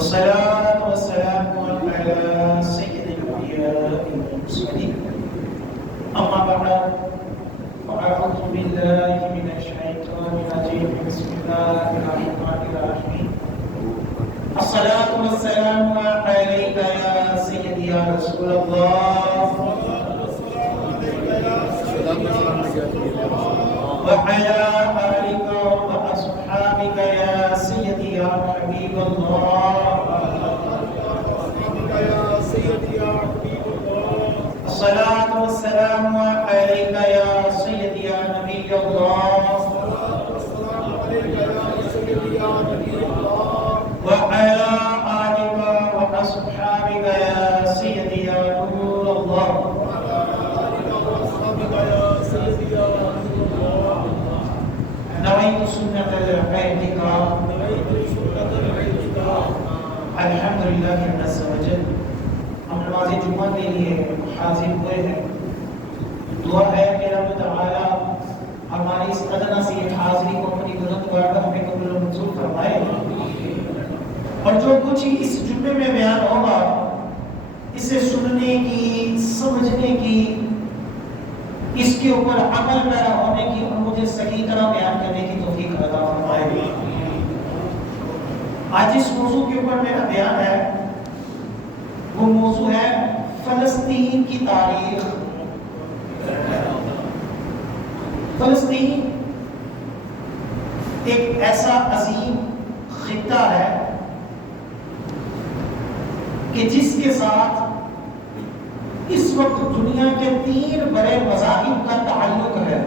والصلاة والسلام على سيد الأنبياء والمرسلين أما بعد فأعوذ بالله من الشيطان الرجيم بسم الله الرحمن الرحيم الصلاة والسلام عليك يا سيدي يا رسول الله وعلى آلك وأصحابك يا سيدي يا حبيب الله الصلاة والسلام عليك يا سيدي يا نبي الله وعلى آلك وأصحابك يا سيدي يا نور الله نويت سنة الاعتكاف الحمد لله عز وجل ہم نماز جمعہ کے لیے حاضر ہوئے ہیں. دعا ہے کہ رب تعالی ہماری اس ادنا سی حاضری کو اپنی بلند بارگاہ میں قبول و منظور فرمائے اور جو کچھ اس جمعے میں بیان ہوگا اسے سننے کی، سمجھنے کی، اس کے اوپر عمل پیرا ہونے کی اور مجھے صحیح طرح بیان کرنے کی توفیق عطا فرمائے. آج اس موضوع کے اوپر میرا بیان ہے، وہ موضوع ہے فلسطین کی تاریخ. فلسطین ایک ایسا عظیم خطہ ہے کہ جس کے ساتھ اس وقت دنیا کے 3 بڑے مذاہب کا تعلق ہے.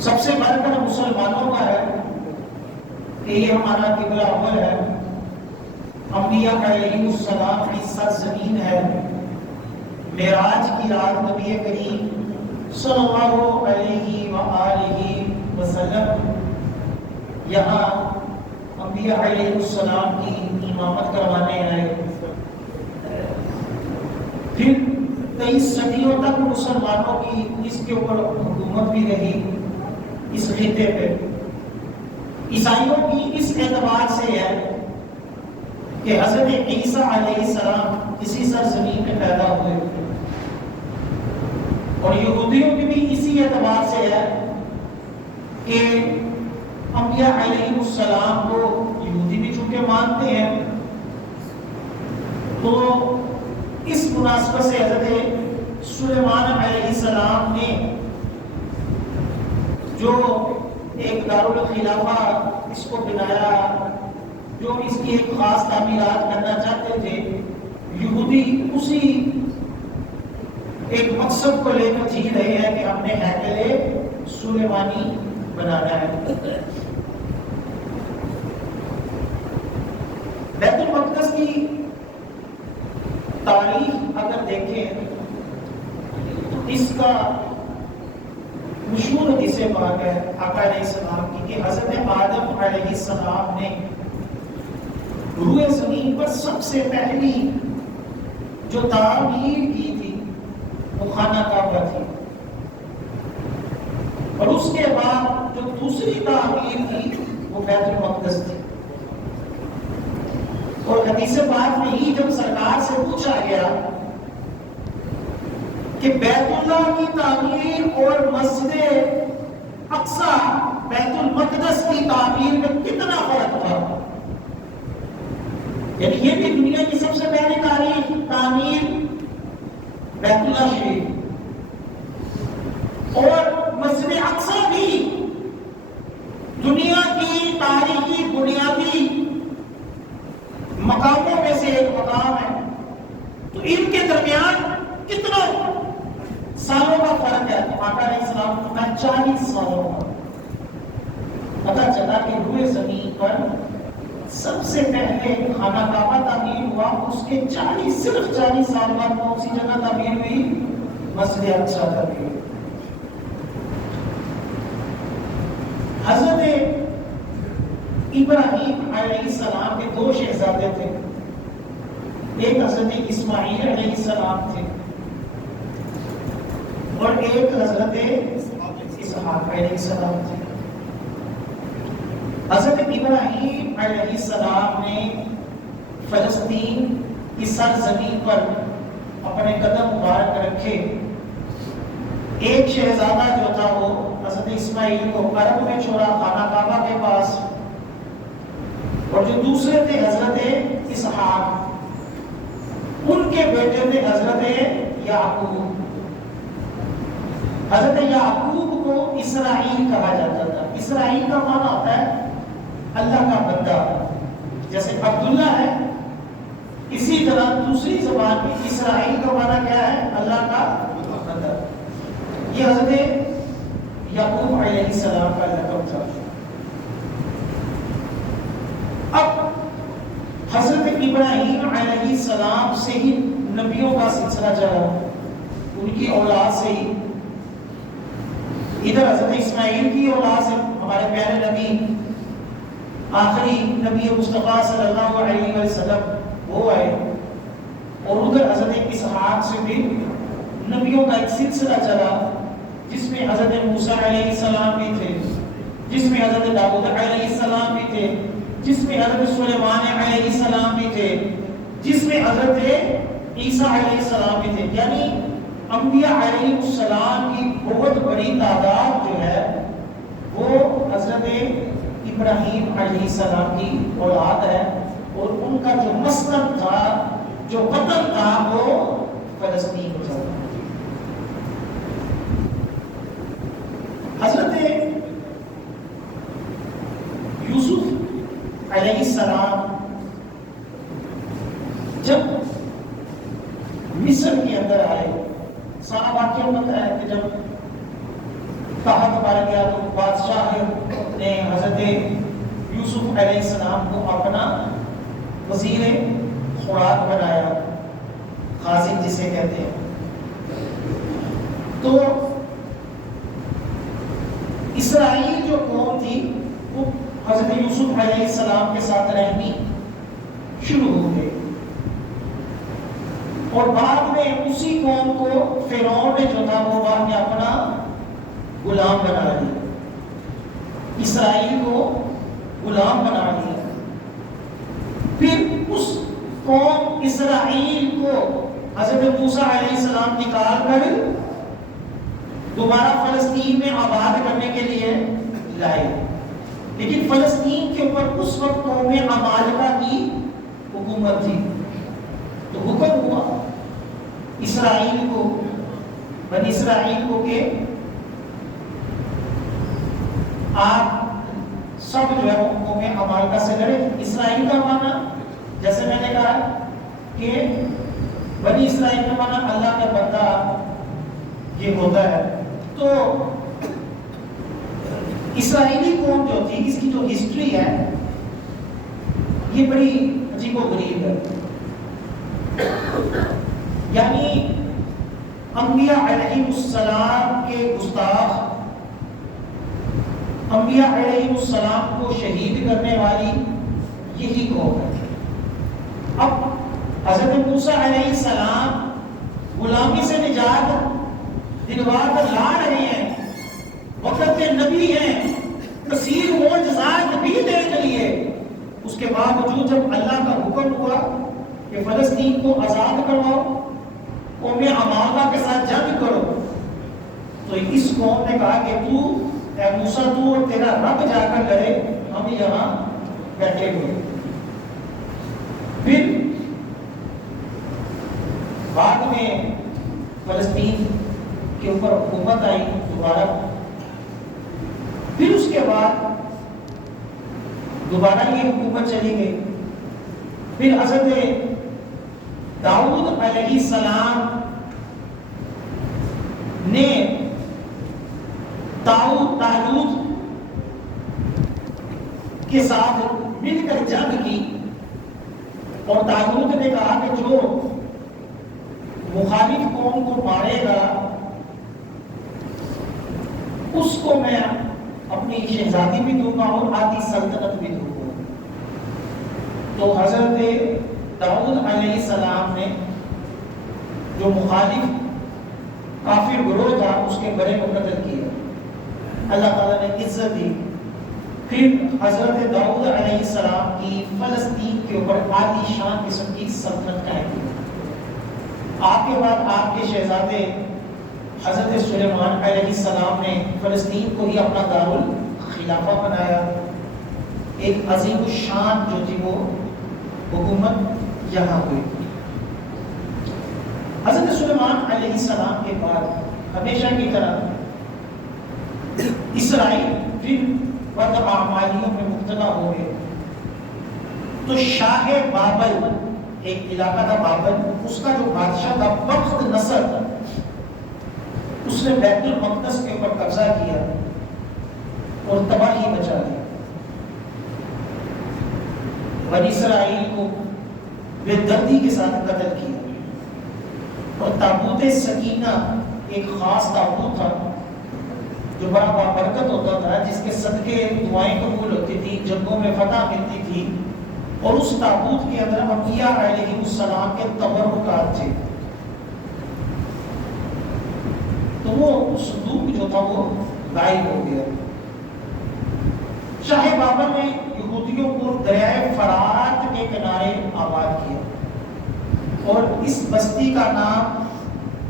سب سے بڑھ کر مسلمانوں کا ہے کہ یہ ہمارا قبلہ اول ہے، انبیاء علیہ السلام کی سرزمین ہے. معراج کی رات نبی کریم صلی اللہ علیہ وآلہ وسلم یہاں انبیاء علیہ السلام کی امامت کروانے آئے. پھر 23 صدیوں تک مسلمانوں کی اس کے اوپر حکومت بھی رہی اس خطے پہ. عیسائیوں کی اس اعتبار سے ہے کہ حضرت عیسیٰ علیہ السلام اسی سرزمین میں پیدا ہوئے، اور یہودیوں کی بھی اسی اعتبار سے ہے کہ انبیاء علیہ السلام کو یہودی بھی چونکہ مانتے ہیں، تو اس مناسبت سے حضرت سلیمان علیہ السلام نے جو ایک دارالخلافہ اس کو بنایا، جو اس کی ایک خاص تعمیرات کرنا چاہتے تھے، یہودی اسی ایک مقصد کو لے کر جی رہے ہیں کہ ہم نے ہیکل سلیمانی بنانا ہے. بیت المقدس کی تاریخ اگر دیکھیں تو اس کا مشہور حدیث پاک ہے آقا علیہ السلام کی کہ حضرت آدم علیہ السلام نے روئے زمین پر سب سے پہلی جو تعمیر کی تھی وہ خانہ کعبہ تھی، اور اس کے بعد جو دوسری تعمیر تھی وہ بیت المقدس تھی. اور حدیث پاک میں ہی جب سرکار سے پوچھا گیا کہ بیت اللہ کی تعمیر اور مسجد اقصی بیت المقدس کی تعمیر میں کتنا فرق تھا، یعنی یہ بھی دنیا کی سب سے پہلی تعمیر بیت اللہ شریف، اور مسجد اقصی بھی دنیا کی تاریخی بنیادی مقاموں میں سے ایک مقام ہے. تو ان کے درمیان کتنا سالوں کا فرق ہے. تو آقا علیہ السلام کو 40 سالوں کا پتہ چلا کہ روئے زمین پر سب سے پہلے خانہ کعبہ تعمیر ہوا، اس کے صرف 40 سال بعد کون سی جگہ تعمیر ہوئی؟ مسجد اقصی تعمیر ہوئی. حضرت ابراہیم علیہ السلام کے 2 شہزادے تھے، ایک حضرت اسماعیل علیہ السلام تھے اور ایک حضرت اسحاق علیہ السلام تھے. حضرت ابراہیم علیہ السلام نے فلسطین کی سرزمین پر اپنے قدم مبارک رکھے. ایک شہزادہ جو تھا وہ حضرت اسماعیل کو عرب میں چھوڑا خانہ کعبہ کے پاس، اور جو دوسرے تھے حضرت اسحاق، ان کے بیٹے تھے حضرت یعقوب. حضرت یعقوب کو اسرائیل کہا جاتا تھا. اسرائیل کا معنی ہوتا ہے اللہ کا بندہ. جیسے عبداللہ ہے، اسی طرح دوسری زبان میں اسرائیل کا معنی کیا ہے؟ اللہ کا بندہ. یہ حضرت یعقوب علیہ السلام کا لقب تھا. اب حضرت ابراہیم علیہ السلام سے ہی نبیوں کا سلسلہ چلا، ان کی اولاد سے ہی. ادھر حضرت اسماعیل کی اولاد سے ہمارے پیارے نبی آخری نبی مصطفیٰ صلی اللہ علیہ وسلم وہ آئے، اور ادھر حضرت اسحاق سے بھی نبیوں کا ایک سلسلہ چلا، جس میں حضرت موسیٰ علیہ السلام بھی تھے، جس میں حضرت داؤد علیہ السلام بھی تھے، جس میں حضرت سلیمان علیہ السلام بھی تھے، جس میں حضرت عیسیٰ علیہ السلام بھی تھے. یعنی انبیاء علیہ السلام کی بہت بڑی تعداد جو ہے وہ حضرت ابراہیم علیہ السلام کی اولاد ہے، اور ان کا جو مسکن تھا، جو وطن تھا، وہ فلسطین تھا. حضرت یوسف علیہ السلام جب مصر کے اندر آئے، سارا واقعہ پتہ ہے کہ جب تحت پایا گیا تو بادشاہ نے حضرت یوسف علیہ السلام کو اپنا وزیر خوراک بنایا، خازن جسے کہتے ہیں. تو اسرائیل جو قوم تھی وہ حضرت یوسف علیہ السلام کے ساتھ رہنی شروع ہو گئی، اور بعد میں اسی قوم کو فرعون نے جو تھا وہ بعد میں اپنا غلام بنا لیا، اسرائیل کو غلام بنا لیا. پھر اس قوم اسرائیل کو حضرت موسیٰ علیہ السلام نکال کر دوبارہ فلسطین میں آباد کرنے کے لیے لائے. لیکن فلسطین کے اوپر اس وقت قوم عمالقہ کی حکومت تھی. تو حکم ہوا اسرائیل کو، بنی اسرائیل کو کہ آپ سب جو ہے قوم عمالقہ سے لڑے. اسرائیل کا معنی جیسے میں نے کہا کہ بنی اسرائیل کا معنی اللہ کا بندہ یہ ہوتا ہے. تو اسرائیلی قوم جو تھی، اس کی جو ہسٹری ہے یہ بڑی عجیب و غریب ہے. یعنی انبیاء علیہ السلام کے گستاخ، انبیاء علیہ السلام کو شہید کرنے والی یہی قوم ہے. اب حضرت موسیٰ علیہ السلام غلامی سے نجات دلوا کر لا رہے ہیں، وقت کے نبی ہیں، کثیر معجزات بھی دینے کے لیے. اس کے باوجود جب اللہ کا حکم ہوا کہ فلسطین کو آزاد کرواؤ، قوم عمالقہ کے ساتھ جنگ کرو، تو اس قوم نے کہا کہ تو اے موسیٰ تو اور تیرا رب جا کر لڑے، ہم یہاں بیٹھے ہوئے. پھر بعد میں فلسطین کے اوپر حکومت آئی دوبارہ. پھر اس کے بعد دوبارہ یہ حکومت چلی گئی. پھر حضرت داؤد علیہ السلام نے طالوت کے ساتھ مل کر جنگ کی، اور طالوت نے کہا کہ جو مخالف قوم کو مارے گا اس کو میں اپنی شہزادی بھی دوں گا اور آدھی سلطنت بھی دوں گا. تو حضرت داؤد علیہ السلام نے جو مخالف کافر گروہ تھا اس کے بڑے کو قتل کیا. اللہ تعالیٰ نے عزت دی پھر حضرت داؤد علیہ السلام کی فلسطین کے اوپر عالی شان قسم کی سلطنت قائم کی۔ آپ کے بعد آپ کے شہزادے حضرت سلیمان علیہ السلام نے فلسطین کو ہی اپنا دارالخلافہ بنایا۔ ایک عظیم الشان جو تھی وہ حکومت یہاں ہوئی۔ حضرت سلیمان علیہ السلام کے بعد ہمیشہ کی طرح اسرائیل پھر بد اعمالیوں میں مبتلا ہو گئے، تو شاہ بابل، ایک علاقہ تھا بابل، اس کا جو بادشاہ تھا بخت نصر، اس نے بیت المقدس کے اوپر قبضہ کیا اور تباہی مچا دی۔ بنی اسرائیل کو بے دردی کے ساتھ قتل کیا، اور تابوت سکینہ ایک خاص تابوت تھا جو بڑا بابرکت ہوتا تھا، جس کے صدقے دعائیں قبول ہوتی تھی، جنگوں میں فتح ملتی تھی، اور اس تابوت کے اندر انبیاء علیہ السلام کے تبرکات تھے۔ تو وہ صندوق جو تھا وہ غائب ہو گیا۔ شاہ بابر نے یہودیوں کو دریائے فرات کے کنارے آباد کیا اور اس بستی کا نام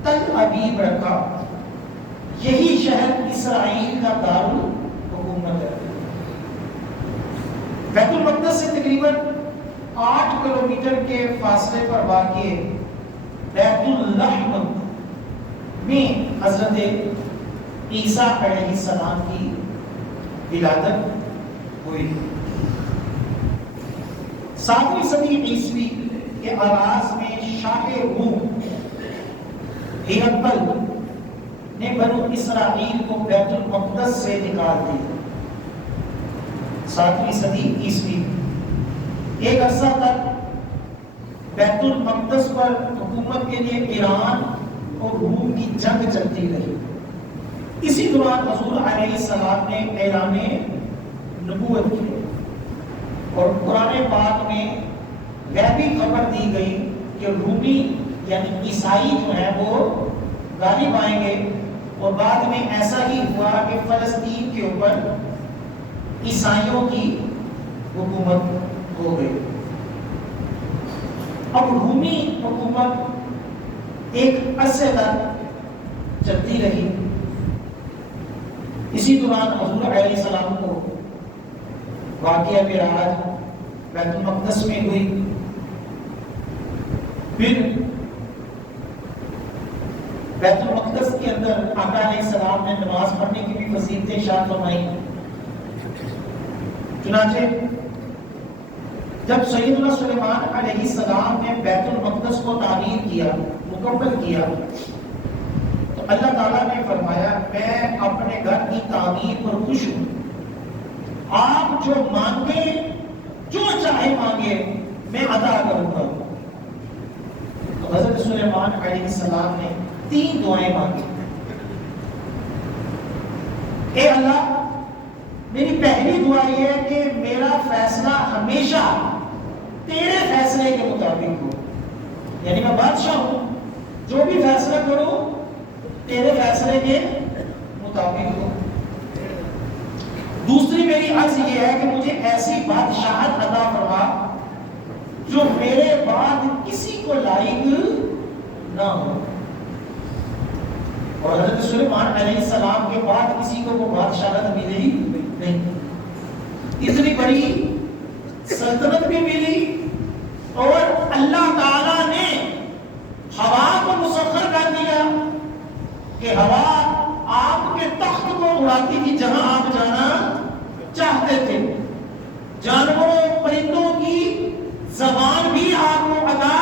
تل ابیب رکھا۔ یہی شہر اسرائیل کا دارالحکومت ہے۔ بیت المقدس سے تقریباً 8 کلومیٹر کے فاصلے پر واقع بیت اللحم میں حضرت عیسیٰ علیہ السلام کی ولادت ہوئی۔ 7ویں صدی عیسوی کے آغاز میں شاہ روم ہرقل نے بنو اسرائیل کو بیت المقدس سے نکال دیا۔ 7ویں صدی عیسوی ایک عرصہ تک بیت المقدس پر حکومت کے لیے ایران اور روم کی جنگ چلتی رہی۔ اسی دوران حضور علیہ السلام نے اعلان نبوت کی اور قرآن پاک میں غیبی خبر دی گئی کہ رومی یعنی عیسائی جو ہیں وہ غالب آئیں گے، اور بعد میں ایسا ہی ہوا کہ فلسطین کے اوپر عیسائیوں کی حکومت ہو گئی۔ اب رومی حکومت ایک عرصے تک چلتی رہی۔ اسی دوران حضور علیہ السلام کو واقعہ معراج بیت المقدس میں ہوئی۔ پھر بیت المقدس کے اندر آقا علیہ السلام نے نماز پڑھنے کی بھی فضیلتیں ارشاد فرمائی۔ چنانچہ جب سیدنا سلیمان علیہ السلام نے بیت المقدس کو تعمیر کیا، مکمل کیا، تو اللہ تعالیٰ نے فرمایا میں اپنے گھر کی تعمیر پر خوش ہوں، آپ جو مانگے، جو چاہے مانگے، میں عطا کروں گا۔ تو حضرت سلیمان علیہ السلام نے 3 دعائیں مانگی۔ اے اللہ، میری پہلی دعا یہ ہے کہ میرا فیصلہ ہمیشہ تیرے فیصلے کے مطابق ہو، یعنی میں بادشاہ ہوں، جو بھی فیصلہ کروں تیرے فیصلے کے مطابق ہو۔ دوسری میری عرض یہ ہے کہ مجھے ایسی بادشاہت عطا فرما جو میرے بعد کسی کو لائق نہ ہو، اور حضرت سلیمان علیہ السلام کے بعد کسی کو وہ بادشاہت ملی نہیں۔ اتنی بڑی سلطنت بھی ملی، اور اللہ تعالیٰ نے ہوا کو مسخر کر دیا کہ ہوا آپ کے تخت کو اڑاتی تھی جہاں آپ جانا چاہتے تھے۔ جانوروں پرندوں کی زبان بھی آپ کو عطا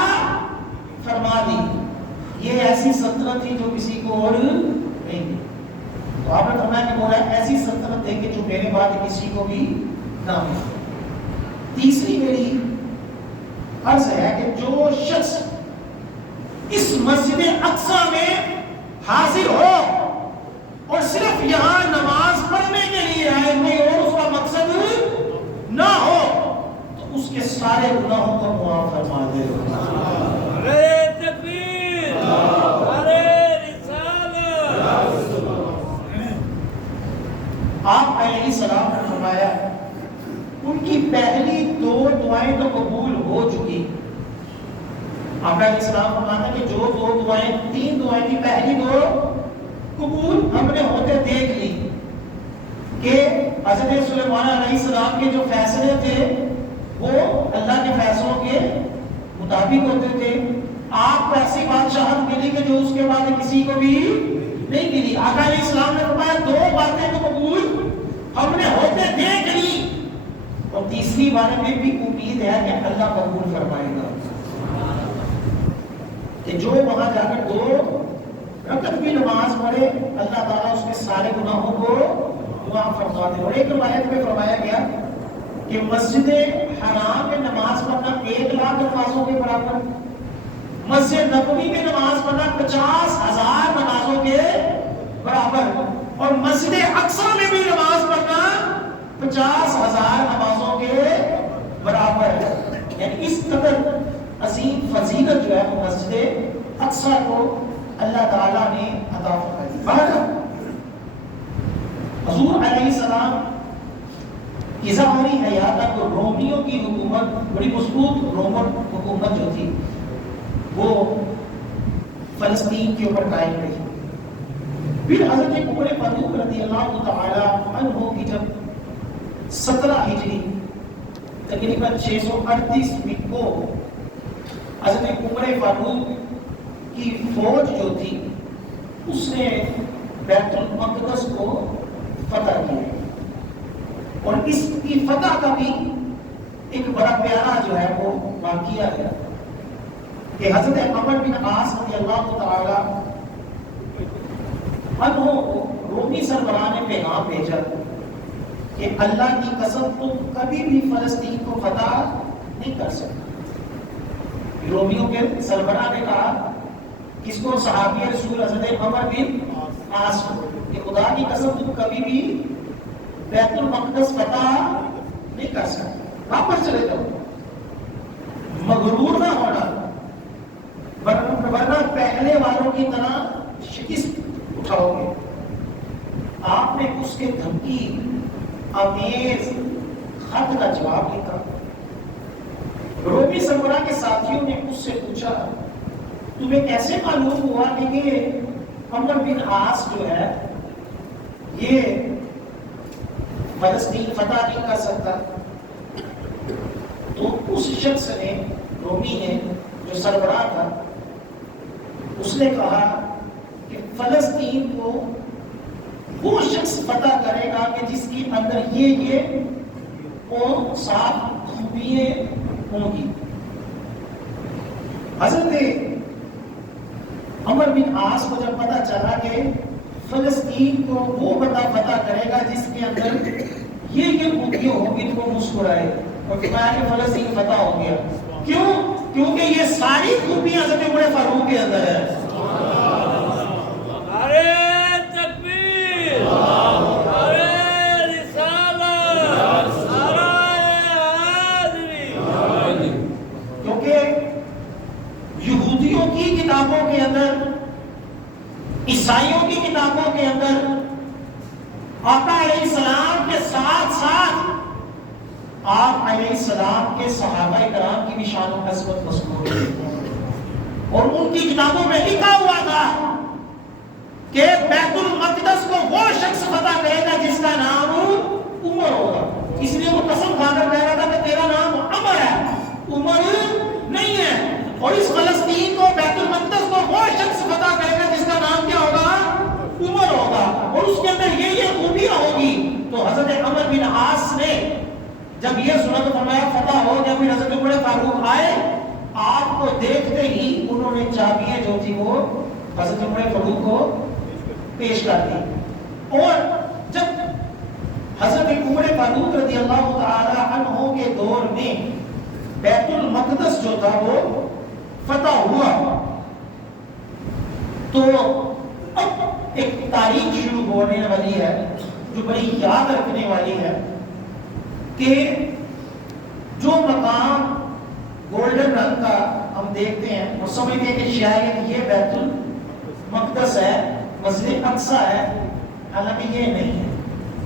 فرما دی۔ یہ ایسی سلطنت تھی جو کسی کو اور نہیں دی۔ تو آپ نے فرمایا کہ مولا ایسی سلطنت دے کہ جو میرے بعد کسی کو بھی نہ ملے۔ تیسری میری عرض ہے کہ جو شخص اس مسجد اقصی میں حاضر ہو اور صرف یہاں نماز پڑھنے کے لیے آئے، کوئی اور اس کا مقصد نہ ہو، تو اس کے سارے گناہوں کو معاف فرما دے۔ آپ علیہ السلام نے فرمایا کی پہلی 2 دعائیں تو قبول ہو چکی. آپ علیہ السلام فرماتا کہ جو 2 دعائیں 3 دعائیں کی پہلی 2 قبول ہم نے ہوتے دیکھ لی کہ حضرت سلیمان علیہ السلام کے جو فیصلے تھے وہ اللہ کے فیصلوں کے مطابق ہوتے تھے. آپ کو ایسی بادشاہت ملی کہ جو اس کے بعد کسی کو بھی نہیں ملی. آقا علیہ السلام نے فرمایا 2 باتیں تو قبول ہم نے ہوتے دیکھ لی اور تیسری بارے میں بھی امید ہے کہ اللہ قبول فرمائے گا کہ جو وہاں جا کر 2 رکعت کی نماز پڑھے اللہ تعالیٰ اس کے سارے گناہوں کو معاف فرما دے. اور ایک روایت میں فرمایا گیا کہ مسجد حرام میں نماز پڑھنا 1 لاکھ نمازوں کے برابر, مسجد نبوی میں نماز پڑھنا 50,000 نمازوں کے برابر, اور مسجد اقصی میں بھی نماز پڑھنا 50,000 نمازوں کے برابر. یعنی اس قدر عظیم فضیلت جو ہے وہ مسجد اقصی کو اللہ تعالیٰ نے عطا فرمائی. حضور علیہ السلام کی ظاہری حیات تک رومیوں کی حکومت, بڑی مضبوط رومن حکومت جو تھی وہ فلسطین کے اوپر قائم رہی. پھر حضرت عمر فاروق رضی اللہ تعالی عنہ کی جب 17 ہجری تقریباً 638 کو حضرت عمر فاروق کی فوج جو تھی اس نے بیت المقدس کو فتح کیا, اور اس کی فتح کا بھی ایک بڑا پیارا جو ہے وہ واقعہ ہے کہ حضرت عمر بن عاص رضی اللہ تعالی عنہ کو رومی سربراہ نے پیغام بھیجا کہ اللہ کی قسم تم کبھی بھی فلسطین کو فتح نہیں کر سکتے. رومیوں کے سربراہ نے کہا کس کو, صحابی رسول حضرت عمر بن عاص کو, کہ خدا کی قسم تم کبھی بھی بیت المقدس فتح نہیں کر سکتے, واپس چلے جاؤ, مغرور نہ ہونا ورنہ پہلے والوں کی طرح شکست اٹھاؤ گے. آپ نے اس کے دھمکی آمیز خط کا جواب لکھا. رومی سربراہ کے ساتھیوں نے اس سے پوچھا تمہیں کیسے معلوم ہوا کہ یہ عمر بن عاص جو ہے یہ فلسطین فتح نہیں کر سکتا؟ تو اس شخص نے, رومی نے جو سربراہ تھا, اس نے کہا کہ فلسطین کو وہ شخص فتح کرے گا کہ جس کے اندر یہ اور صاف خوبیاں ہوں گی. حضرت عمر بن عاص کو جب پتا چلا کہ فلسطین کو وہ بندہ فتح کرے گا جس کے اندر یہ خوبیاں ہوں گی, تو مسکرائے اور فرمایا کہ فلسطین فتح ہو گیا. کیوں؟ کیونکہ یہ ساری خوبیاں حضرت عمر فاروق کے اندر ہے. کتابوں کے اندر, عیسائیوں کی کتابوں کے اندر آقا علیہ السلام کے ساتھ ساتھ آپ علیہ السلام کے صحابہ کرام کی بھی شان و عظمت مذکور ہے, اور ان کی کتابوں میں لکھا ہوا تھا کہ بیت المقدس کو وہ شخص فتح کرے گا جس کا نام عمر ہوگا. اس لیے وہ قسم کھا کر کہہ رہا تھا کہ تیرا نام عمر ہے, عمر نہیں ہے. اور اس فلسطین کو, بیت المقدس کو وہ شخص فتح کرے گا جس کا نام کیا ہوگا, عمر ہوگا, اور اس کے اندر یہ خوبیاں ہوگی. تو حضرت عمر بن عاص نے جب یہ سنا تو فرمایا فتح ہو گیا. پھر حضرت عمر فاروق آئے, آپ کو دیکھتے ہی انہوں نے چابیاں جو تھی وہ حضرت عمر فاروق کو پیش کر دی. اور جب حضرت عمر فاروق رضی اللہ تعالی عنہ کے دور میں بیت المقدس جو تھا وہ فتح ہوا, تو اب ایک تاریخ شروع ہونے والی ہے جو بڑی یاد رکھنے والی ہے کہ جو مقام گولڈن رنگ کا ہم دیکھتے ہیں اور سمجھتے ہیں کہ شاید یہ بیت المقدس ہے, مسجد اقصی ہے, حالانکہ یہ نہیں ہے.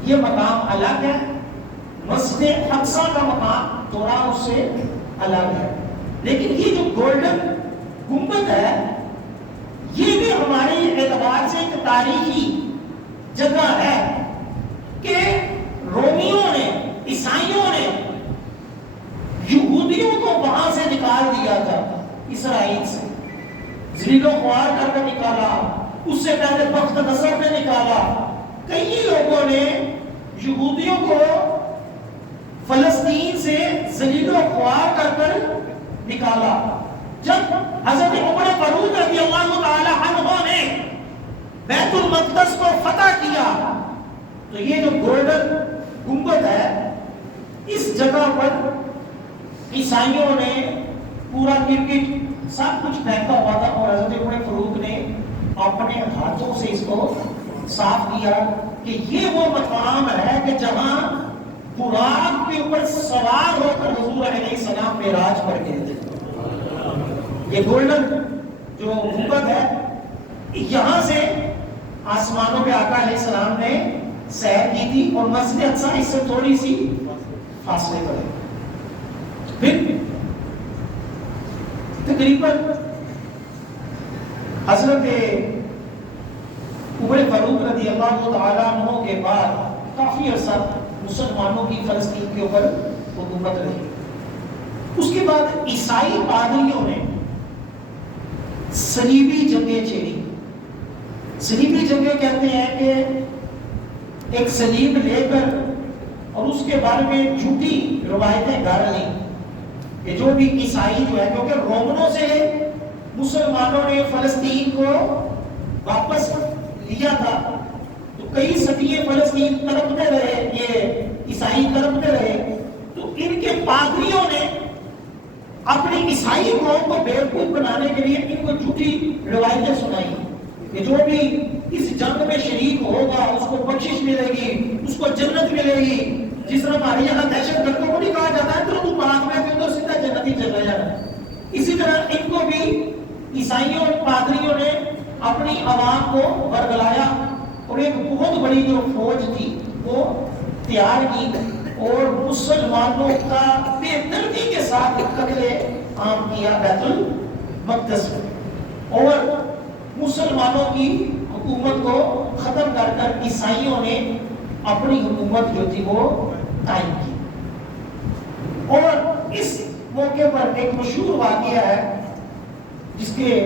یہ مقام الگ ہے, مسجد اقصی کا مقام تھوڑا اس سے الگ ہے، لیکن یہ جو گولڈن گنبد ہے یہ بھی ہمارے اعتبار سے ایک تاریخی جگہ ہے کہ رومیوں نے، عیسائیوں نے یہودیوں کو وہاں سے نکال دیا تھا، اسرائیل سے ذلیل و خوار کر کے نکالا، اس سے پہلے بخت نصر نے نکالا، کئی لوگوں نے یہودیوں کو فلسطین سے ذلیل و خوار کر نکالا۔ جب حضرت عمر فاروق رضی اللہ تعالی عنہ نے بیت المقدس کو فتح کیا تو یہ جو گولڈن گنبد ہے اس جگہ پر عیسائیوں نے پورا کرکٹ سب کچھ پھینکا ہوا تھا، اور حضرت عمر فاروق نے اپنے ہاتھوں سے اس کو صاف کیا کہ یہ وہ مقام ہے کہ جہاں براق کے اوپر سوار ہو کر حضور علیہ السلام معراج پر گئے تھے۔ یہ گولڈن جو گنبد ہے یہاں سے آسمانوں پہ آقا علیہ السلام نے سیر کی تھی، اور مسجد اقصی اس سے تھوڑی سی فاصلے پر ہے۔ پھر تقریباً حضرت عمر فاروق رضی اللہ تعالیٰ عنہ کے بعد کافی عرصہ مسلمانوں کی فلسطین کے اوپر حکومت رہی۔ اس کے بعد عیسائی پادریوں نے صلیبی جنگیں چھیڑی۔ صلیبی جنگیں کہتے ہیں کہ ایک صلیب لے کر اور اس کے بارے میں جھوٹی روایتیں گاڑ لیں کہ جو بھی عیسائی جو ہے، کیونکہ رومنوں سے مسلمانوں نے فلسطین کو واپس لیا تھا تو کئی صدیے فلسطین تڑپتے رہے، یہ عیسائی تڑپتے رہے، تو ان کے پادریوں نے اپنی عیسائی قوم کو بیوقوف بنانے کے لیے ان کو جھوٹی روایتیں سنائی کہ جو بھی اس جنگ میں شریک ہوگا اس کو بخشش ملے گی، اس کو جنت ملے گی۔ جس طرح ہمارے یہاں دہشت گردوں کو نہیں کہا جاتا ہے تو پاک میں پھر تو سیدھا جنت ہی چلا جانا، اسی طرح ان کو بھی عیسائیوں اور پادریوں نے اپنی عوام کو ورگلایا اور ایک بہت بڑی جو فوج تھی وہ تیار کی اور مسلمانوں کا بے دردی کے ساتھ قتل عام کیا بیت المقدس میں، اور مسلمانوں کی حکومت کو ختم کر کر عیسائیوں نے اپنی حکومت جو تھی وہ قائم کی۔ اور اس موقع پر ایک مشہور واقعہ ہے جس کے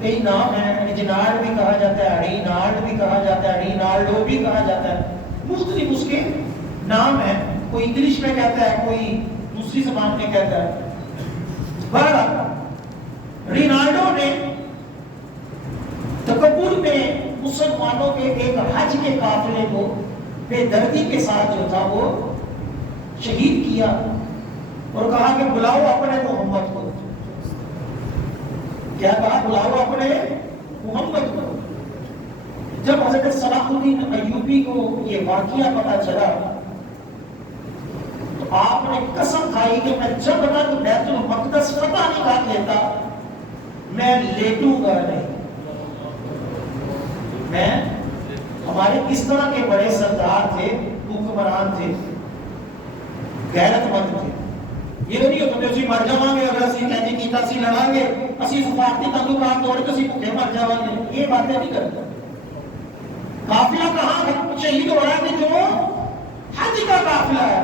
کئی نام ہیں، اجناڈ بھی کہا جاتا ہے، رینالڈ بھی کہا جاتا ہے، رینالڈو بھی کہا جاتا ہے، مختلف اس کے نام ہیں، کوئی انگلش میں کہتا ہے، کوئی دوسری زبان میں کہتا ہے۔ بہرحال رینالڈو نے تکبر میں مسلمانوں کے ایک حج کے قافلے کو بے دردی کے ساتھ جو تھا وہ شہید کیا اور کہا کہ بلاؤ اپنے محمد کو۔ کیا کہا؟ بلاؤ اپنے محمد کو۔ جب حضرت صلاح الدین ایوبی کو یہ واقعہ پتا چلا تو آپ نے قسم کھائی کہ میں جب تک بیت المقدس فتح نہیں کر لیتا میں لیٹوں گا نہیں۔ میں ہمارے کس طرح کے بڑے سردار تھے، حکمران تھے، غیرت مند تھے، یہ نہیں ہوتا کہ اسی مر جاؤں گے اگر اسی کہتے کیتا اسی لڑا گے اسی سفارتی تعلقات توڑ کے اسی بھوکے مر جاؤں گے، یہ باتیں نہیں کرتا۔ قافلہ کہاں شہید ہو رہا ہے کہ جو حج کا قافلہ ہے،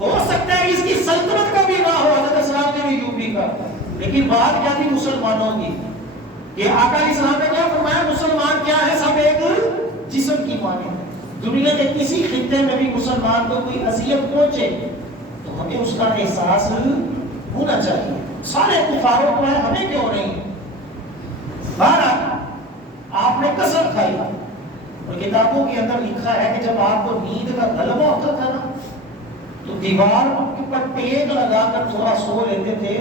ہو سکتا ہے اس کی سلطنت کا بھی نہ ہو حضرت صلاح الدین ایوبی کا، لیکن بات کیا تھی مسلمانوں کی؟ یہ آقا علیہ السلام نے کیا فرمایا؟ مسلمان کیا ہے؟ سب ایک جسم کی مانند۔ دنیا کے کسی خطے میں بھی مسلمان کو کوئی اذیت پہنچے تو ہمیں اس کا احساس ہونا چاہیے، سارے کفاروں کو ہے، ہمیں کیوں نہیں؟ بہرحال آپ نے قسم کھائی اور کتابوں کے اندر لکھا ہے کہ جب آپ کو نیند کا غلبہ ہوتا تھا نا تو دیوار کے اوپر ٹیک لگا کر تھوڑا سو لیتے تھے۔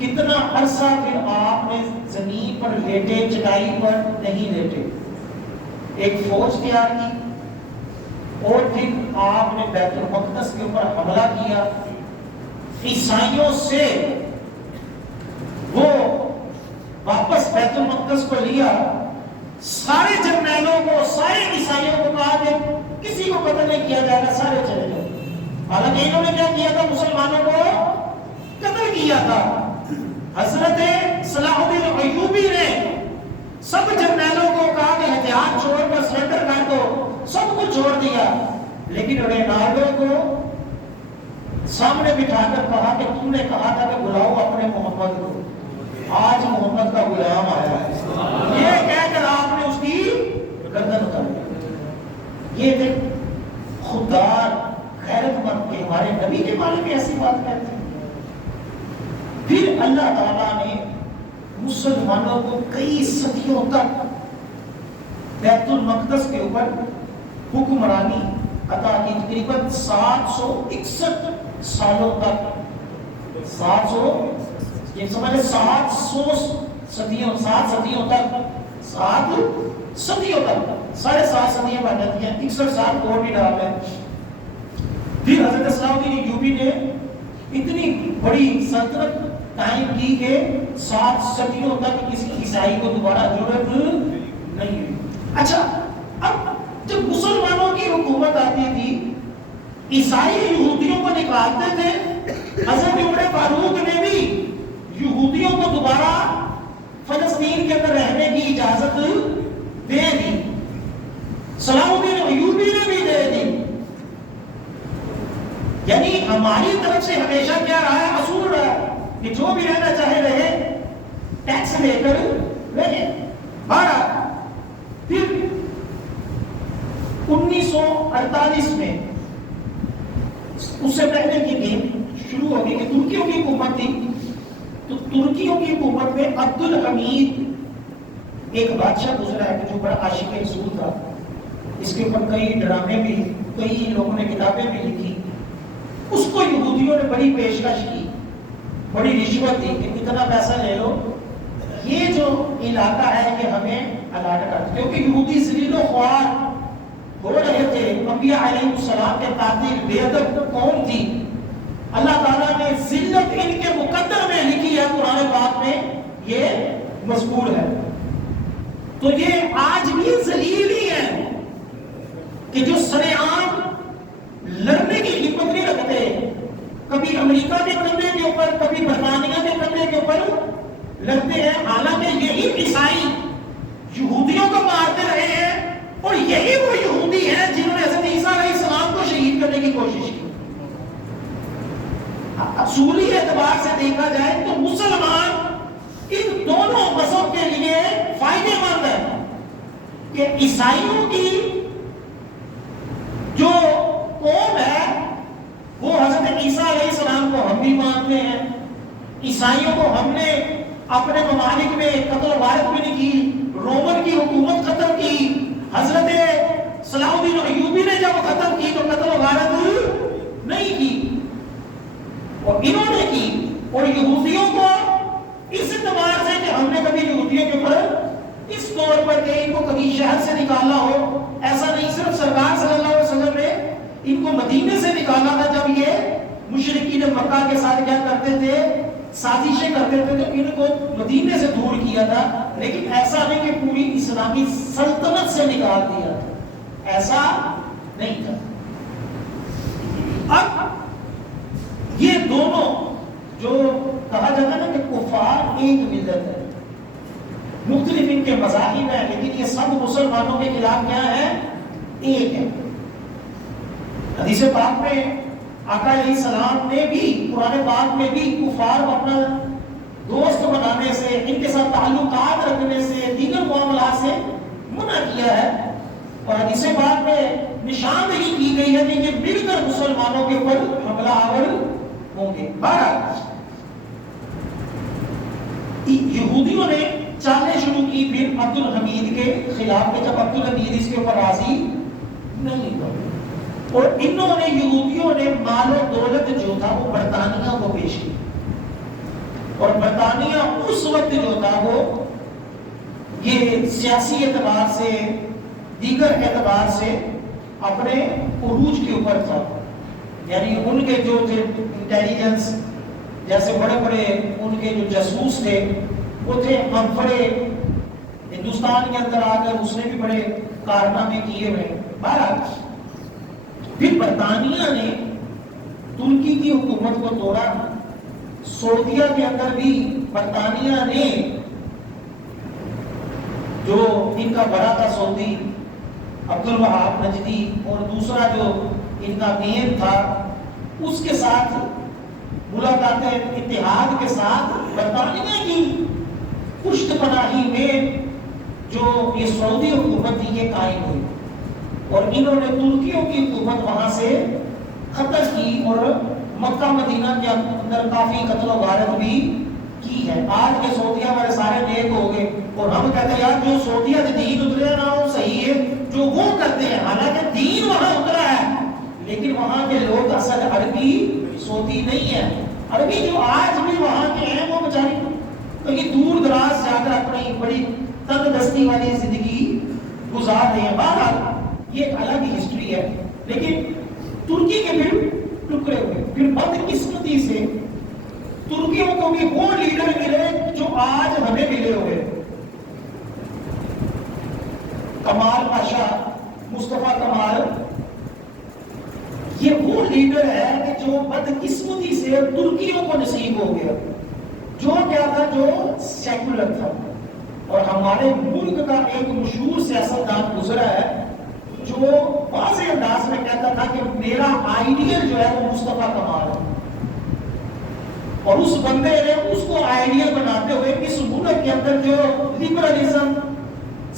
کتنا عرصہ پھر آپ نے زمین پر لیٹے، چٹائی پر نہیں لیٹے، ایک فوج تیار کی اور پھر آپ نے بیت المقدس کے اوپر حملہ کیا، عیسائیوں سے وہ واپس بیت المقدس کو لیا، سارے جرنیلوں کو، سارے عیسائیوں کو کہا کہ کسی کو قتل نہیں کیا جائے گا، سارے چلے جاؤ۔ حالانکہ انہوں نے کیا کیا تھا؟ مسلمانوں کو قتل کیا تھا۔ حضرت صلاح الدین ایوبی نے سب جرنیلوں کو کہا کہ ہتھیار چھوڑ کر سرنڈر کر دو، سب کو چھوڑ دیا، لیکن رینالڈو کو سامنے بٹھا کر کہا کہ تم نے کہا تھا کہ بلاؤ اپنے محمد کو، آج محمد کا غلام آیا ہے، یہ کہہ کر آپ نے اس کی گردن اتار دی۔ یہ ایک خوددار غیرت مند کے ہمارے نبی کے بارے میں ایسی بات کہتے ہیں۔ پھر اللہ تعالیٰ نے مسلمانوں کو کئی صدیوں تک بیت المقدس کے اوپر حکمرانی عطا کی، تقریباً 761 سالوں تک، 700 صدیوں تک، 7 صدیوں تک، 7.5 صدیاں بن جاتی ہیں، 61 سال اور بھی ڈال ہے۔ پھر حضرت صلاح الدین ایوبی نے اتنی بڑی سلطنت قائم کی کہ 7 صدیوں تک کسی عیسائی کو دوبارہ ضرورت نہیں ہوئی۔ اچھا، اب جب مسلمانوں کی حکومت آتی تھی، عیسائی یہودیوں کو نکالتے تھے، حضرت عمر فاروق نے بھی یہودیوں کو دوبارہ فلسطین کے اندر رہنے کی اجازت دے دی، صلاح الدین ایوبی نے بھی دے دی۔ یعنی ہماری طرف سے ہمیشہ کیا رہا ہے؟ اصول رہا ہے کہ جو بھی رہنا چاہے رہے، ٹیکس لے کر رہے۔ پھر 1948 میں، اس سے پہلے کی گیم شروع ہو گئی کہ ترکیوں کی حکومت تھی، تو ترکیوں کی حکومت میں عبد الحمید ایک بادشاہ گزرا ہے جو بڑا عاشق رسول تھا، اس کے اوپر کئی ڈرامے بھی، کئی لوگوں نے کتابیں بھی لکھی۔ اس کو یہودیوں نے بڑی پیشکش کی، بڑی رشوت دی کہ اتنا پیسہ لے لو، یہ جو علاقہ ہے یہ ہمیں الاٹ کر دو، کیونکہ یہودی ذلیل و خوار ہو رہے تھے، انبیاء علیہ السلام کے قاتل، بے ادب قوم تھی۔ اللہ تعالیٰ نے ذلت ان کے مقدر میں لکھی ہے، قرآن پاک میں یہ مذکور ہے۔ تو یہ آج بھی ذلیل ہی ہے کہ جو سرے عام لڑنے کی ہمت نہیں رکھتے، کبھی امریکہ کے کندھے کے اوپر، کبھی برطانیہ کے کندھے کے اوپر لڑتے ہیں، حالانکہ یہی عیسائی یہودیوں کو مارتے رہے ہیں، اور یہی وہ یہودی ہیں جنہوں نے حضرت عیسیٰ علیہ السلام کو شہید کرنے کی کوشش کی۔ اصولی اعتبار سے دیکھا جائے تو مسلمان ان دونوں مذہب کے لیے فائدے مند ہے کہ عیسائیوں کی جو قوم ہے وہ حضرت عیسیٰ علیہ السلام کو ہم بھی مانتے ہیں، عیسائیوں کو ہم نے اپنے ممالک میں قتل و غارت بھی نہیں کی، رومن کی حکومت ختم کی، حضرت صلاح الدین ایوبی نے جب ختم کی تو قتل و غارت نہیں کی، اور انہوں نے کی۔ اور یہودیوں کو اس اعتبار سے کہ ہم نے کبھی یہودیوں کے اوپر اس طور پر کہ ان کو کبھی شہر سے نکالنا ہو، ایسا نہیں، صرف سرکار صلی اللہ علیہ وسلم نے ان کو مدینے سے نکالا تھا جب یہ مشرکین مکہ کے ساتھ کیا کرتے تھے، سازشیں کرتے تھے، تو ان کو مدینے سے دور کیا تھا، لیکن ایسا نہیں کہ پوری اسلامی سلطنت سے نکال دیا تھا، ایسا نہیں تھا۔ اب یہ دونوں جو کہا جاتا ہے نا کہ کفار ایک ملت ہے، مختلف ان کے مذاہب ہیں، لیکن یہ سب مسلمانوں کے خلاف کیا ہے؟ ایک ہے۔ حدیث پاک میں آقا علیہ السلام نے بھی، قرآن پاک میں بھی کفار کو اپنا دوست بنانے سے، ان کے ساتھ تعلقات رکھنے سے، دیگر معاملات سے منع کیا ہے، اور حدیث پاک میں نشاندہی کی گئی ہے کہ یہ مل کر مسلمانوں کے اوپر حملہ آور ہوں گے۔ بہرحال یہودیوں نے چالیں شروع کی پھر عبد الحمید کے خلاف میں، جب عبد الحمید اس کے اوپر راضی نہیں ہوا، اور انہوں نے، یہودیوں نے مال و دولت جو تھا وہ برطانیہ کو پیش کی، اور برطانیہ اس وقت جو تھا وہ یہ سیاسی اعتبار سے، دیگر اعتبار سے اپنے عروج کے اوپر تھا، یعنی ان کے جو انٹیلیجنس، جیسے بڑے بڑے ان کے جو جاسوس تھے وہ تھے ہمفرے، ہندوستان کے اندر آ کر اس نے بھی بڑے کارنامے کیے ہوئے۔ بہرحال پھر برطانیہ نے ترکی کی حکومت کو توڑا. سعودیہ کے اندر بھی برطانیہ نے جو ان کا بڑا تھا سعودی عبدالوہاب نجدی اور دوسرا جو ان کا مین تھا اس کے ساتھ ملاقاتیں اتحاد کے ساتھ برطانیہ کی پشت پناہی میں جو یہ سعودی حکومت تھی یہ قائم ہوئی اور انہوں نے ترکیوں کی حکومت وہاں سے ختم کی اور مکہ مدینہ کے اندر کافی قتل و غارت بھی کی ہے. آج کے سعودیہ والے سارے نیک ہو گئے اور ہم کہتے ہیں یار جو سعودیہ سے دین اترے نہ ہو صحیح ہے جو وہ کرتے ہیں, حالانکہ دین وہاں اترا ہے لیکن وہاں کے لوگ اصل عربی سعودی نہیں ہے. عربی جو آج بھی وہاں کے ہیں وہ بیچارے کہیں دور دراز جا کر اپنی بڑی تنگ دستی والی زندگی گزار رہے ہیں. بہرحال یہ ایک الگ ہسٹری ہے. لیکن ترکی کے پھر ٹکڑے ہوئے, پھر بدقسمتی سے ترکیوں کو بھی وہ لیڈر ملے جو آج ہمیں ملے ہوئے. کمال پاشا, مصطفیٰ کمال, یہ وہ لیڈر ہے کہ جو بدقسمتی سے ترکیوں کو نصیب ہو گیا. جو کیا تھا, جو سیکولر تھا. اور ہمارے ملک کا ایک مشہور سیاستدان گزرا ہے جو واضح انداز میں کہتا تھا کہ میرا آئیڈیل جو ہے وہ مصطفیٰ کمال ہے, اور اس بندے نے اس کو آئیڈیل بناتے ہوئے اس ملک کے اندر جو لبرلزم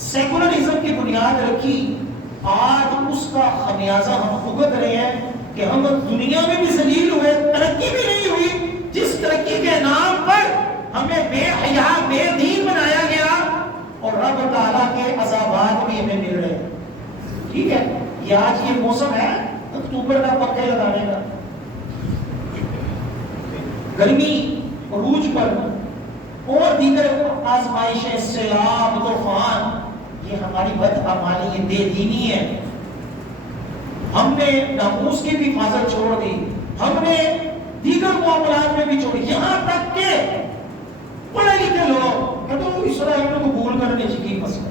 سیکولرزم کی بنیاد رکھی. آج اس کا خمیازہ ہم بھگت رہے ہیں کہ ہم دنیا میں بھی ذلیل ہوئے, ترقی بھی نہیں ہوئی. جس ترقی کے نام پر ہمیں بے حیا بے دین بنایا گیا اور رب تعالیٰ کے عذابات بھی ہمیں مل رہے ہیں. ٹھیک ہے, یہ آج یہ موسم ہے اکتوبر کا پکے لگانے کا. گرمی عروج پر اور دیگر آزمائشیں, سیلاب, طوفان, یہ ہماری بدعمالی ہے, بے دینی ہے. ہم نے ناموس کی بھی حفاظت چھوڑ دی, ہم نے دیگر معاملات میں بھی چھوڑی. یہاں تک کہ پڑھے لکھے لوگ کہتے ہیں اسرائیل کو قبول کرنے کی مسئلہ,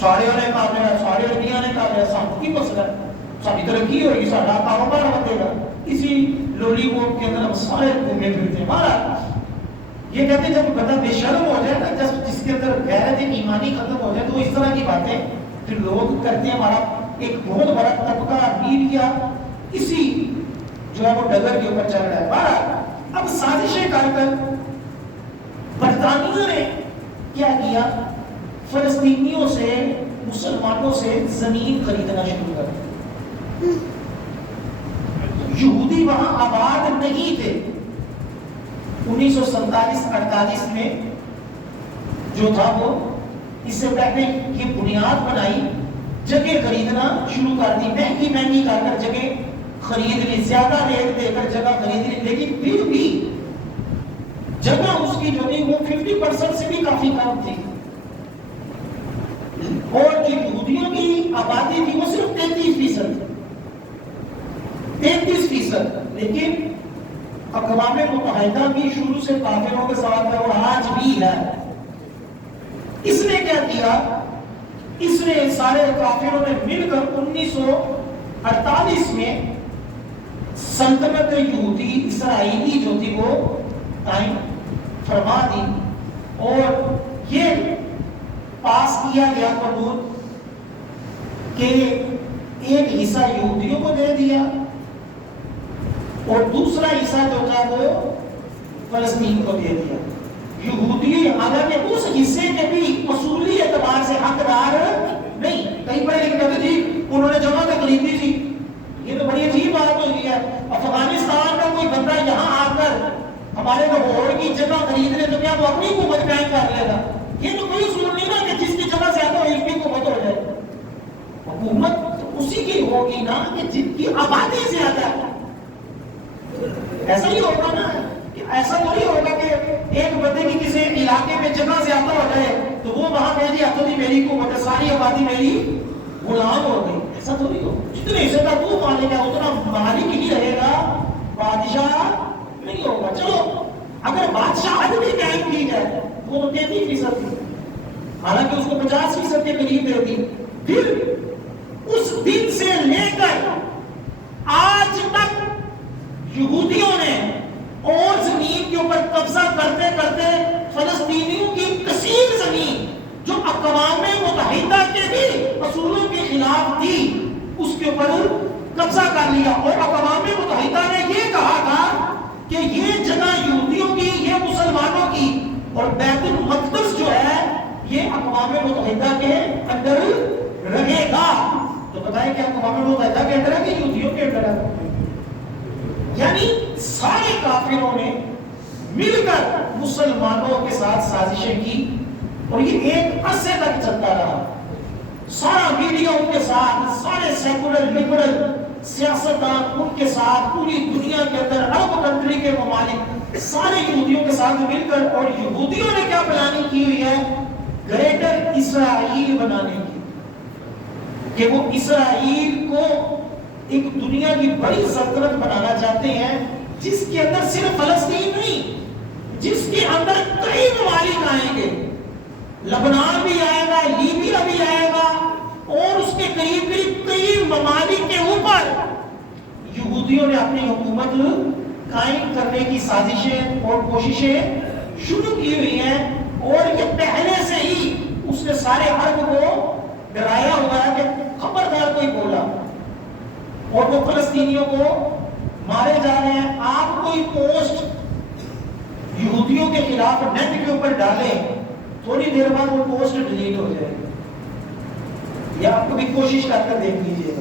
سارے نے کہا ہے, سارے دنیا نے کہا ہے, سب کی مسئلہ ہے, ساری ترقی ہوگی, سارا کاروبار بنے گا. اسی لولی پوپ کے اندر ہم سارے گھومے پھرتے ہیں. ہمارا یہ کہتے ہیں جب بندہ بے شرم ہو جائے نا, جس کے اندر غیرت ایمانی ختم ہو جائے تو اس طرح کی باتیں پھر لوگ کرتے ہیں. ہمارا ایک بہت بڑا طبقہ میڈیا اسی جو ہے وہ ڈگر کے اوپر چل رہا ہے. ہمارا اب سازشیں کر کر برطانیہ نے کیا کیا, فلسطینیوں سے, مسلمانوں سے زمین خریدنا شروع کر دیا. یہودی وہاں آباد نہیں تھے. 1947-48 میں جو تھا وہ اس سے پہلے یہ بنیاد بنائی, جگہ خریدنا شروع کر دی, مہنگی کر کر جگہ خرید لی, زیادہ ریٹ دے کر جگہ خرید لی. لیکن پھر بھی جگہ اس کی جو تھی وہ 50% سے بھی کافی کم تھی, اور جو یہودیوں کی آبادی تھی وہ صرف 33%. لیکن اقوام متحدہ بھی شروع سے کافروں کے ساتھ ہے اور آج بھی ہے. اس نے کیا کیا, اس نے سارے کافروں نے مل کر 1948 میں سلطنت یہودی اسرائیلی جو تھی وہ قائم فرما دی, اور یہ پاس کیا گیا قانون کہ ایک حصہ یہودیوں کو دے دیا اور دوسرا حصہ جو تھا وہ فلسطین کو دے دیا. یہودی حالانکہ اس حصے کے بھی اصولی اعتبار سے حقدار نہیں. کئی بڑے لکھ کہتے جی انہوں نے جگہ تکلیف دی تھی. یہ تو بڑی عجیب بات ہو گئی ہے. افغانستان کا کوئی بندہ یہاں آ کر ہمارے لاہور کی جگہ خرید لے تو کیا وہ اپنی حکومت قائم کر لے گا؟ یہ تو کوئی اصول نہیں نا کہ جس کی جگہ زیادہ ہو اس کی حکومت ہو جائے. حکومت اسی کی ہوگی نا کہ جن کی آبادی زیادہ ہے. ایسا ہی ہوگا نا, کہ ایسا نہیں ہوگا کہ ایک بندے کی کسی علاقے میں جگہ زیادہ ہو جائے تو وہ وہاں کہہ دیا تو میری حکومت ہے, ساری آبادی میری غلام ہو گئی. ایسا تو نہیں ہوگا. جتنے حصے کا وہ مالے گا اتنا مالک ہی رہے گا, بادشاہ نہیں ہوگا. چلو اگر بادشاہ بھی قائم کی جائے وہ 33% تھی, حالانکہ اس کو 50% کے قریب دے دی. پھر اس دن سے لے کر آج تک یہودیوں نے اور زمین کے اوپر قبضہ کرتے کرتے فلسطینیوں کی کثیر زمین جو اقوام متحدہ کے بھی اصولوں کے خلاف تھی اس کے اوپر قبضہ کر لیا، اور اقوام متحدہ نے یہ کہا تھا کہ یہ جگہ یہودیوں کی، یہ مسلمانوں کی، اور بیت المقدس جو ہے یہ اقوام متحدہ کے اندر رہے گا۔ تو بتائیں کہ اقوام متحدہ کے اندر ہے کہ یہودیوں کے اندر ہے؟ یعنی سارے کافروں نے مل کر مسلمانوں کے ساتھ سازشیں کی، اور یہ ایک عرصے تک چلتا رہا۔ سارا میڈیا ان کے ساتھ، سارے سیکولر لبرل سیاستدان ان کے ساتھ، پوری دنیا کے اندر عرب کنٹری کے ممالک سارے یہودیوں کے ساتھ مل کر، اور یہودیوں نے کیا پلاننگ کی ہوئی ہے؟ گریٹر اسرائیل بنانے کی، کہ وہ اسرائیل کو ایک دنیا کی بڑی سلطنت بنانا چاہتے ہیں، جس کے اندر صرف فلسطین نہیں، جس کے اندر کئی ممالک آئیں گے، لبنان بھی آئے گا، لیبیا بھی آئے گا، اور اس کے قریب قریب کئی ممالک کے اوپر یہودیوں نے اپنی حکومت قائم کرنے کی سازشیں اور کوششیں شروع کی ہوئی ہیں، اور یہ پہلے سے ہی اس نے سارے عرب کو ڈرایا ہوا ہے کہ خبردار کوئی بولا، اور وہ فلسطینیوں کو مارے جا رہے ہیں۔ آپ کوئی پوسٹ یہودیوں کے خلاف نیٹ کے اوپر ڈالیں، تھوڑی دیر بعد وہ پوسٹ ڈیلیٹ ہو جائے گی، یا آپ کو بھی کوشش کر دیکھ لیجیے گا۔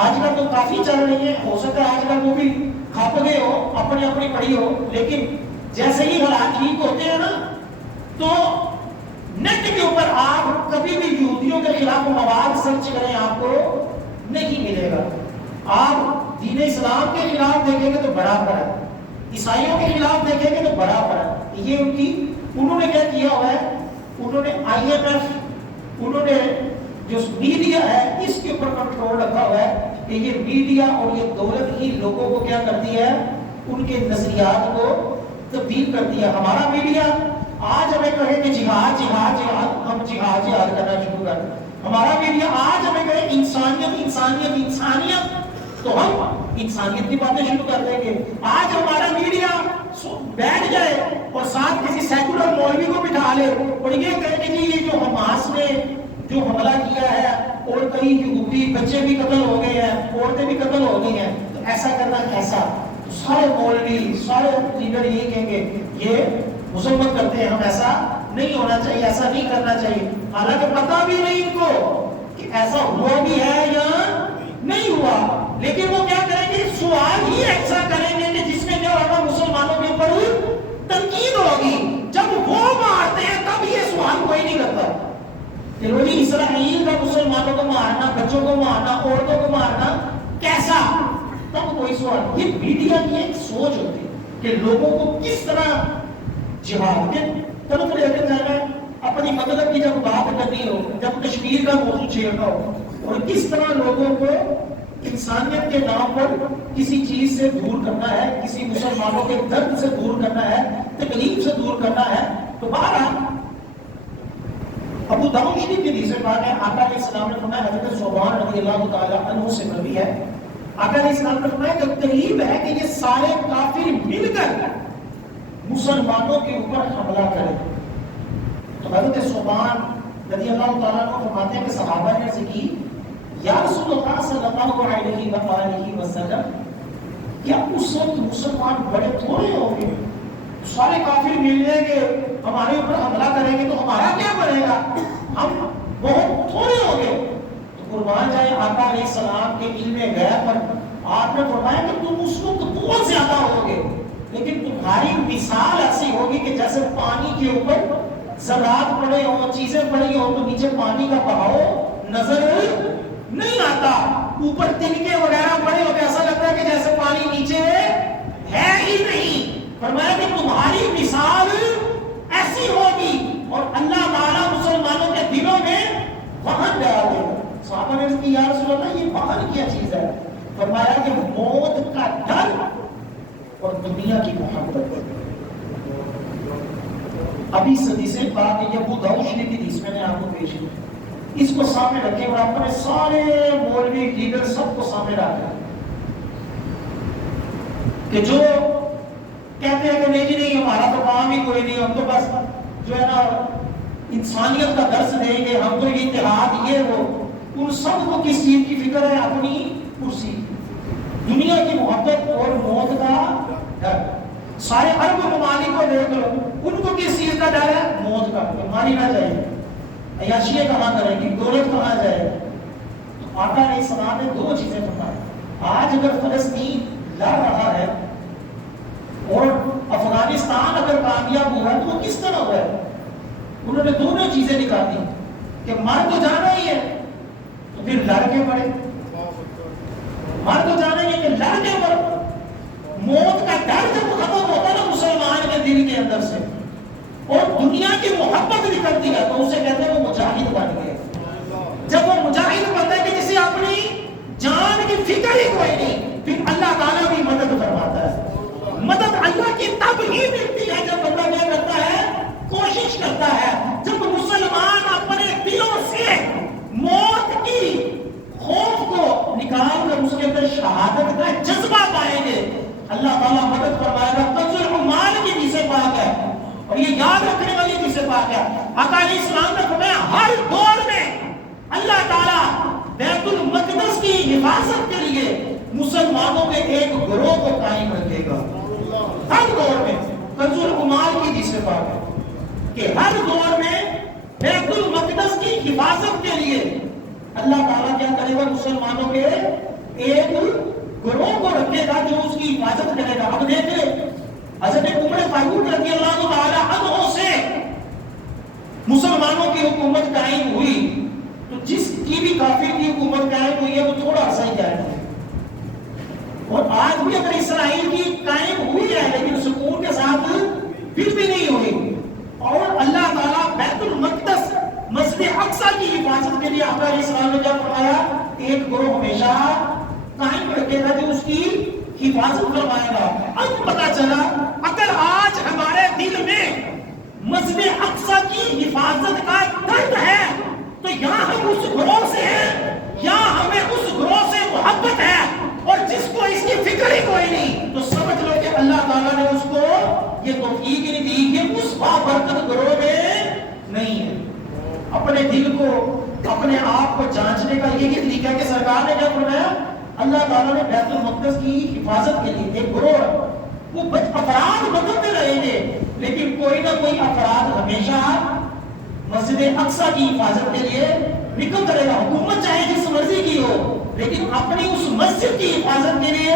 آج کل تو کافی چل رہی ہے، ہو سکتا ہے آج کل وہ بھی کھپ گئے ہو، اپنی اپنی پڑھی ہو، لیکن جیسے ہی حالات ٹھیک ہوتے ہیں نا، تو نیٹ کے اوپر آپ کبھی بھی یہودیوں کے خلاف مواد سرچ کریں، آپ کو نہیں ملے گا۔ آپ دین اسلام کے خلاف دیکھیں گے تو برابر ہے، عیسائیوں کے خلاف دیکھیں گے تو برابر ہے۔ یہ انہوں نے کیا کیا ہوا ہے؟ انہوں نے IMF، انہوں نے جو میڈیا ہے اس کے اوپر کنٹرول رکھا ہوا ہے، کہ یہ میڈیا اور یہ دولت ہی لوگوں کو کیا کرتی ہے؟ ان کے نظریات کو تبدیل کرتی ہے۔ ہمارا میڈیا آج ہمیں کہے کہ جہاد جہاد جہاد، ہم جہاد جہاد کرنا شروع کر دیں۔ ہمارا میڈیا آج ہمیں کہے انسانیت انسانیت انسانیت، تو ہم انسانیت کی باتیں شروع کر دیں گے۔ آج ہمارا میڈیا بیٹھ جائے اور ساتھ کسی سیکولر مولوی کو بٹھا لے اور یہ کہے کہ یہ جو حماس نے جو حملہ کیا ہے اور کئی یہودی بچے بھی قتل ہو گئے ہیں، عورتیں بھی قتل ہو گئی ہیں، تو ایسا کرنا کیسا؟ تو سارے مولوی سارے لیڈر یہی کہیں گے یہ مذمت کرتے ہیں، ہم ایسا نہیں ہونا چاہیے، ایسا نہیں کرنا چاہیے، حالانکہ پتہ بھی نہیں ان کو کہ ایسا ہوا بھی ہے یا نہیں ہوا، لیکن وہ کیا کریں گے؟ سوال ہی ایسا کریں گے کہ جس میں جو ہے مسلمانوں کے اوپر تنقید ہوگی۔ جب وہ مارتے ہیں تب یہ سوال کوئی نہیں کرتا کہ روزی اسرائیل کا مسلمانوں کو مارنا، بچوں کو مارنا، عورتوں کو مارنا کیسا، تب کوئی سوال۔ یہ میڈیا کی ایک سوچ ہوتی ہے کہ لوگوں کو کس طرح جہاد کے طرف لے کے جانا ہے، اپنی مطلب کی جب بات کرنی ہو، جب کشمیر کا موضوع چھیڑنا ہو، اور کس طرح لوگوں کو انسانیت کے نام پر کسی چیز سے دور کرنا ہے، کسی مسلمانوں کے درد سے دور کرنا ہے، تکلیف سے دور کرنا ہے۔ تو بہرحال ابو داؤد شریف کی حدیث میں ہے، آقا علیہ السلام نے فرمایا، حضرت ثوبان رضی اللہ تعالی عنہ سے مروی ہے، آقا علیہ السلام نے فرمایا کہ قریب ہے کہ یہ سارے کافر مل کر مسلمانوں کے اوپر حملہ کریں۔ تو حضرت ثوبان رضی اللہ تعالیٰ عنہ فرماتے ہیں کہ صحابہ نے عرض کی، یا رسول اللہ صلی اللہ علیہ وآلہ وسلم، کیا اس وقت مسلمان بڑے تھوڑے ہوں گے؟ سارے کافر مل جائیں گے، ہمارے اوپر حملہ کریں گے تو ہمارا کیا بنے گا؟ ہم بہت تھوڑے ہوں گے۔ تو قربان جائے آقا علیہ السلام کے علم غیب پر آپ نے فرمایا کہ تم اس وقت بہت زیادہ ہوگے، لیکن تمہاری مثال ایسی ہوگی کہ جیسے پانی کے اوپر ذرات پڑے ہوں، چیزیں پڑی ہوں، تو نیچے پانی کا بہاؤ نظر نہیں آتا، اوپر تنکے وغیرہ پڑے ہو کے ایسا لگتا ہے کہ جیسے پانی نیچے ہے ہی نہیں۔ فرمایا کہ تمہاری مثال ایسی ہوگی، اور اللہ تعالیٰ مسلمانوں کے دلوں میں وہن ڈال دے گا۔ صحابہ نے کہا یا رسول اللہ یہ وہن کیا چیز ہے؟ فرمایا کہ موت کا ڈر اور دنیا کی محبت۔ ابھی صدی سے بات ہے، ابو داؤد شریف کی حدیث میں نے آپ کو پیش کی، اس کو سامنے رکھے اور آپ نے سارے مولوی لیڈر سب کو سامنے رکھا۔ کہ جو کہتے ہیں کہ نہیں جی نہیں ہمارا تو کام ہی کوئی نہیں، ہم تو بس جو ہے نا انسانیت کا درس دیں گے، ہم تو یہ اتحاد یہ وہ، ان سب کو کس چیز کی فکر ہے؟ اپنی کرسی، دنیا کی محبت اور موت کا ڈر۔ سارے عرب ممالک کو دیکھ لو، ان کو کس چیز کا ڈر ہے؟ موت کا، کہ ماری نہ جائے، عیاشیاں کہاں کریں گی، دولت کہاں جائے۔ تو آقا علیہ السلام نے دو چیزیں فرمائی۔ آج اگر فلسطین لڑ رہا ہے اور افغانستان اگر کامیاب ہوا ہے تو وہ کس طرح ہوا ہے؟ انہوں نے دونوں چیزیں نکالی کہ مر تو جانا ہی ہے تو پھر لڑ کے پڑے، مر تو جانا ہی ہے کہ لڑ کے پڑے۔ موت کا ڈر جب ختم ہوتا ہے نا مسلمان کے دل کے اندر سے اور دنیا کی محبت نکلتی ہے تو اسے کہتے ہیں وہ مجاہد بن گئے۔ جب وہ مجاہد بنتا ہے کہ جسے اپنی جان کی فکر ہی کوئی نہیں، پھر اللہ تعالیٰ بھی مدد فرماتا ہے۔ مدد اللہ کی تب ہی ملتی ہے جب بندہ کیا کرتا ہے؟ کوشش کرتا ہے۔ جب مسلمان اپنے دلوں سے موت کی خوف کو نکال کر اس کے اندر شہادت کا جذبہ پائیں گے، اللہ تعالیٰ مدد فرمائے گا۔ کنز العمال کی حدیث پاک ہے اور یہ یاد رکھنے والی حدیث پاک ہے۔ آقا علیہ السلام نے فرمایا ہر دور میں اللہ تعالیٰ بیت المقدس کی حفاظت کے لیے مسلمانوں کے ایک گروہ کو قائم رکھے گا۔ ہر دور میں کنز العمال کی حدیث پاک ہے کہ ہر دور میں بیت المقدس کی حفاظت کے لیے اللہ تعالیٰ کیا کرے گا؟ مسلمانوں کے ایک گروہ کو رکھے گا جو اس کی حفاظت کرے گا۔ اب دیکھیں حضرت عمر فاروق رضی اللہ تعالیٰ عنہ سے مسلمانوں کی حکومت قائم ہوئی تو جس کی بھی کافر کی حکومت قائم ہوئی ہے وہ تھوڑا عرصہ ہی قائم ہے، اور آج بھی اگر اسرائیل کی قائم ہوئی ہے لیکن سکون کے ساتھ پھر بھی نہیں ہوئی۔ اور اللہ تعالیٰ بیت المقدس مسجد اقصی کی حفاظت کے لیے آقا علیہ السلام نے کیا فرمایا؟ ایک گروہ ہمیشہ قائم رکھے گا جو اس کی حفاظت فرمائے گا۔ اب پتا چلا اگر آج ہمارے دل میں مسجد اقصی کی حفاظت کا درد ہے تو یا ہم اس گروہ سے ہیں یا ہمیں اس گروہ سے محبت ہے، اور جس کو اس کی فکر ہی کوئی نہیں تو سمجھ لو کہ اللہ تعالیٰ نے اس کو یہ توفیق نہیں دی کہ اس بابرکت گروہ میں نہیں ہے۔ اپنے دل کو اپنے آپ کو جانچنے کا یہی طریقہ ہے کہ سرکار نے کیا فرمایا؟ اللہ تعالیٰ نے بیت المقدس کی حفاظت کے لیے ایک گروہ، وہ افراد بدلتے رہیں گے لیکن کوئی نہ کوئی افراد ہمیشہ مسجد اقصی کی حفاظت کے لیے نکلتا رہے گا۔ حکومت چاہے جس مرضی کی ہو لیکن اپنی اس مسجد کی حفاظت کے لیے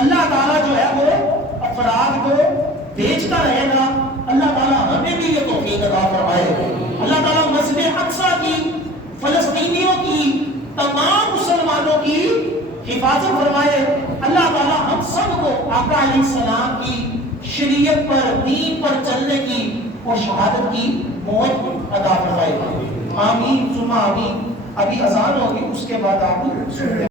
اللہ تعالیٰ جو ہے وہ افراد کو بھیجتا رہے گا۔ اللہ تعالیٰ ہمیں بھی یہ توفیق عطا فرمائے۔ اللہ تعالیٰ مسجد اقصی کی، فلسطینیوں کی، تمام مسلمانوں کی حفاظت فرمائے۔ اللہ تعالیٰ ہم سب کو آقا علیہ السلام کی شریعت پر، دین پر چلنے کی اور شہادت کی موت عطا فرمائے۔ آمین ثم آمین۔ ابھی اذان ہوگی، اس کے بعد آپ